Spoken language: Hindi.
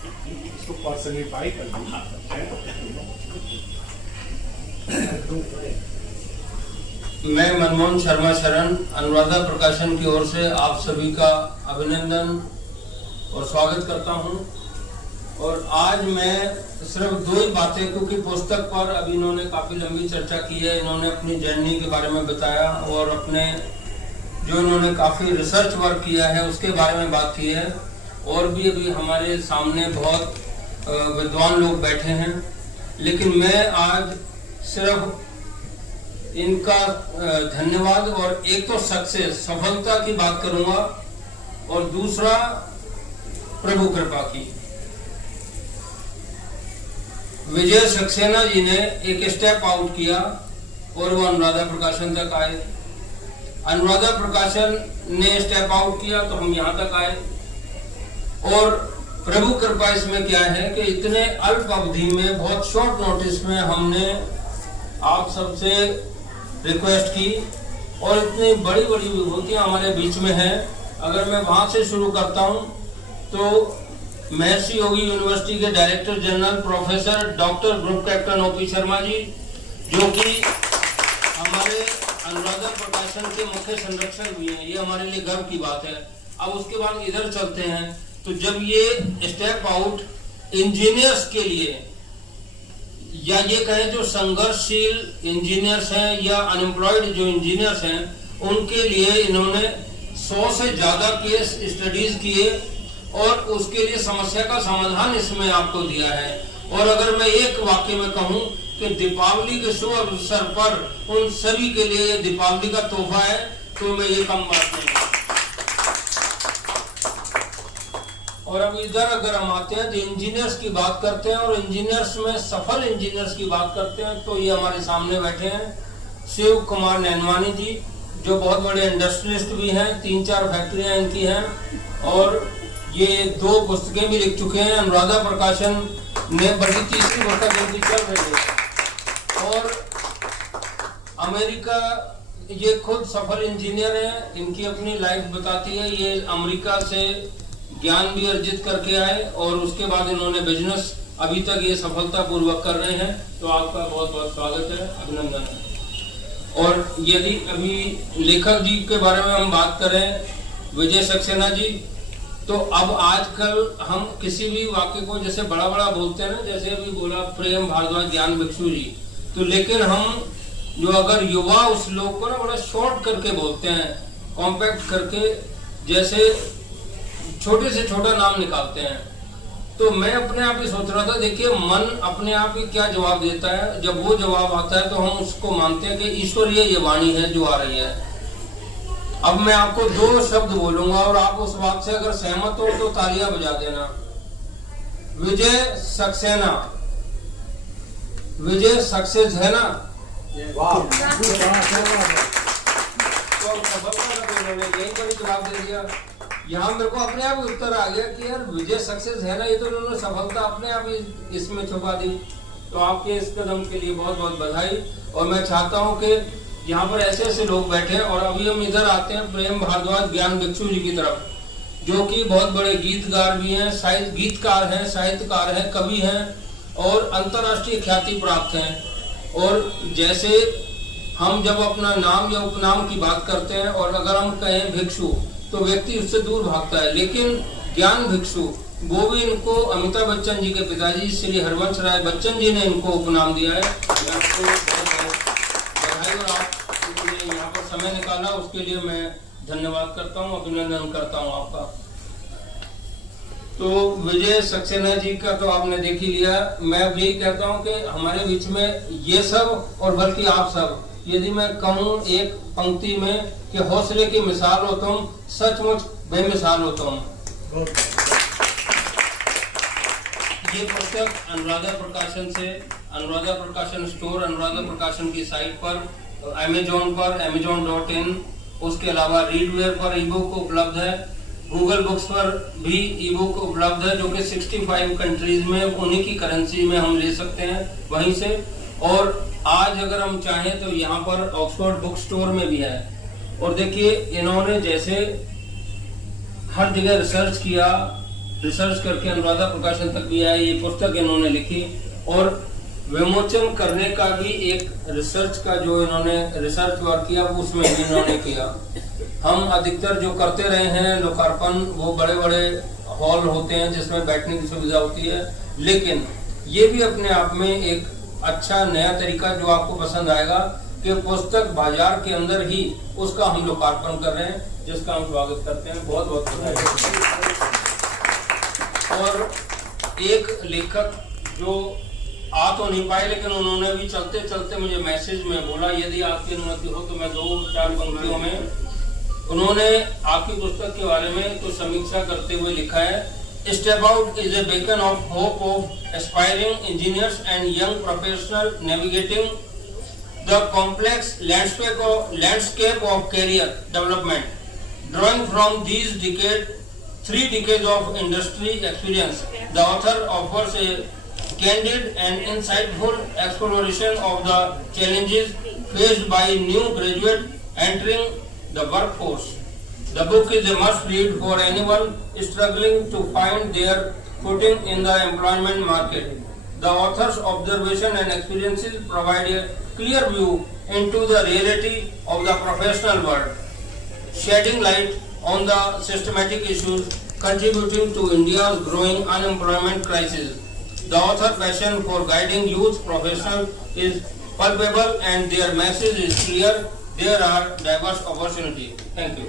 इसको पर्सनिफाई कर मैं मनमोहन शर्मा शरण अनुराधा प्रकाशन की ओर से आप सभी का अभिनंदन और स्वागत करता हूं। और आज मैं सिर्फ दो ही बातें, क्योंकि पुस्तक पर अभी इन्होंने काफी लंबी चर्चा की है, इन्होंने अपनी जर्नी के बारे में बताया और अपने जो इन्होंने काफी रिसर्च वर्क किया है उसके बारे में बात की है। और भी अभी हमारे सामने बहुत विद्वान लोग बैठे हैं, लेकिन मैं आज सिर्फ इनका धन्यवाद और एक तो सक्सेस सफलता की बात करूंगा और दूसरा प्रभु कृपा की। विजय सक्सेना जी ने एक स्टेप आउट किया और वो अनुराधा प्रकाशन तक आए। अनुराधा प्रकाशन ने स्टेप आउट किया तो हम यहाँ तक आए। और प्रभु कृपा इसमें क्या है कि इतने अल्प अवधि में, बहुत शॉर्ट नोटिस में हमने आप सबसे रिक्वेस्ट की और इतनी बड़ी बड़ी विभूतियां हमारे बीच में हैं। अगर मैं वहां से शुरू करता हूं तो महर्षि योगी यूनिवर्सिटी के director general professor doctor group captain OP Sharma ji, जो कि हमारे अनुराधा प्रकाशन के मुख्य संरक्षक भी हैं, ये हमारे लिए गर्व की बात है। अब उसके बाद इधर चलते हैं तो जब ये स्टेप आउट इंजीनियर्स के लिए, या ये कहें जो संघर्षशील इंजीनियर्स हैं या अनएम्प्लॉयड जो इंजीनियर्स हैं, उनके लिए इन्होंने 100 से ज्यादा केस स्टडीज किए और उसके लिए समस्या का समाधान इसमें आपको दिया है। और अगर मैं एक वाक्य में कहूं कि दीपावली के शुभ अवसर पर उन सभी के लिए दीपावली का तोहफा है, तो मैं ये कम बात नहीं। और अब इधर अगर हम आते हैं तो इंजीनियर्स की बात करते हैं और इंजीनियर्स में सफल इंजीनियर्स की बात करते हैं, तो ये हमारे सामने बैठे हैं शिव कुमार नैनवानी जी, जो बहुत बड़े इंडस्ट्रियलिस्ट भी हैं, 3-4 फैक्ट्रियां इनकी हैं और ये 2 पुस्तकें भी लिख चुके हैं। अनुराधा प्रकाशन ने बड़ी 3री पुस्तक इनकी चल रही है। और अमेरिका, ये खुद सफल इंजीनियर हैं, इनकी अपनी लाइफ बताती है। ये अमेरिका से ज्ञान भी अर्जित करके आए और उसके बाद इन्होंने बिजनेस अभी तक ये सफलता पूर्वक कर रहे हैं। तो आपका बहुत बहुत स्वागत है, अभिनंदन है। और यदि अभी लेखक जी के बारे में हम बात करें, विजय सक्सेना जी, तो अब आजकल हम किसी भी वाक्य को जैसे बड़ा बड़ा बोलते हैं ना, जैसे अभी बोला प्रेम भारद्वाज ज्ञान भिक्षु जी, तो लेकिन हम जो अगर युवा उस लोग को ना बड़ा शॉर्ट करके बोलते हैं, कॉम्पैक्ट करके, जैसे छोटे से छोटा नाम निकालते हैं। तो मैं अपने आप ही सोच रहा था, देखिए मन अपने आप ही क्या जवाब देता है। जब वो जवाब आता है तो हम उसको मानते हैं कि ईश्वरीय ये वाणी है जो आ रही है। अब मैं आपको 2 शब्द बोलूंगा और आप उस बात से अगर सहमत हो तो तालियां बजा देना। विजय सक्सेना, विजय सक्सेस है ना? वाह, यही बड़ी जवाब दे दिया। यहाँ मेरे को अपने आप उत्तर आ गया कि यार विजय सक्सेस है ना, ये तो उन्होंने सफलता अपने आप ही इसमें छुपा दी। तो आपके इस कदम के लिए बहुत बहुत बधाई। और मैं चाहता हूँ कि यहाँ पर ऐसे ऐसे लोग बैठे हैं। और अभी हम इधर आते हैं प्रेम भारद्वाज ज्ञान भिक्षु जी की तरफ, जो कि बहुत बड़े गीतकार भी हैं, गीतकार हैं, साहित्यकार हैं, कवि हैं और अंतर्राष्ट्रीय ख्याति प्राप्त हैं। और जैसे हम जब अपना नाम या उपनाम की बात करते हैं और अगर हम कहें भिक्षु तो व्यक्ति उससे दूर भागता है, लेकिन ज्ञान भिक्षु, वो भी इनको अमिताभ बच्चन जी के पिताजी श्री हरवंश राय बच्चन जी ने इनको उपनाम दिया है। आपको बधाई और आपने यहाँ पर समय निकाला उसके लिए मैं धन्यवाद करता हूँ, अभिनंदन करता हूँ आपका। तो विजय सक्सेना जी का तो आपने देख ही लिया। मैं अब यही कहता हूँ कि हमारे बीच में ये सब और बल्कि आप सब, यदि मैं कहूँ एक पंक्ति में कि हौसले की मिसाल हो तुम, सचमुच बेमिसाल हो तुम। ये पुस्तक अनुराधा प्रकाशन से, अनुराधा प्रकाशन स्टोर, अनुराधा प्रकाशन की साइट पर, अमेजोन पर amazon.in, उसके अलावा रीडवेयर पर ईबुक उपलब्ध है, गूगल बुक्स पर भी ईबुक उपलब्ध है, जो कि 65 कंट्रीज में उन्हीं की करेंसी में हम ले सकते हैं वहीं से। और आज अगर हम चाहें तो यहाँ पर ऑक्सफोर्ड बुक स्टोर में भी है। और देखिए इन्होंने जैसे हर जगह रिसर्च किया रिसर्च करके अनुराधा प्रकाशन तक भी आया। ये पुस्तक इन्होंने लिखी और विमोचन करने का भी एक रिसर्च का जो इन्होंने रिसर्च वर्क किया वो उसमें भी इन्होंने किया। हम अधिकतर जो करते रहे हैं लोकार्पण, वो बड़े बड़े हॉल होते हैं जिसमें बैठने की सुविधा होती है, लेकिन ये भी अपने आप में एक अच्छा नया तरीका जो आपको पसंद आएगा कि पुस्तक बाजार के अंदर ही उसका हम लोकार्पण कर रहे हैं, जिसका हम स्वागत करते हैं। बहुत बहुत बधाई। और एक लेखक जो आ तो नहीं पाए, लेकिन उन्होंने भी चलते चलते मुझे मैसेज में बोला यदि आपकी अनुमति हो तो मैं 2-4 पंक्तियों में उन्होंने आपकी पुस्तक के बारे में कुछ समीक्षा करते हुए लिखा है। Step out is a beacon of hope of aspiring engineers and young professional navigating the complex landscape of career development, drawing from these 3 decades of industry experience. The author offers a candid and insightful exploration of the challenges faced by new graduates entering the workforce. The book is a must-read for anyone struggling to find their footing in the employment market. The author's observation and experiences provide a clear view into the reality of the professional world, shedding light on the systematic issues contributing to India's growing unemployment crisis. The author's passion for guiding youth professionals is palpable and their message is clear. There are diverse opportunities. Thank you.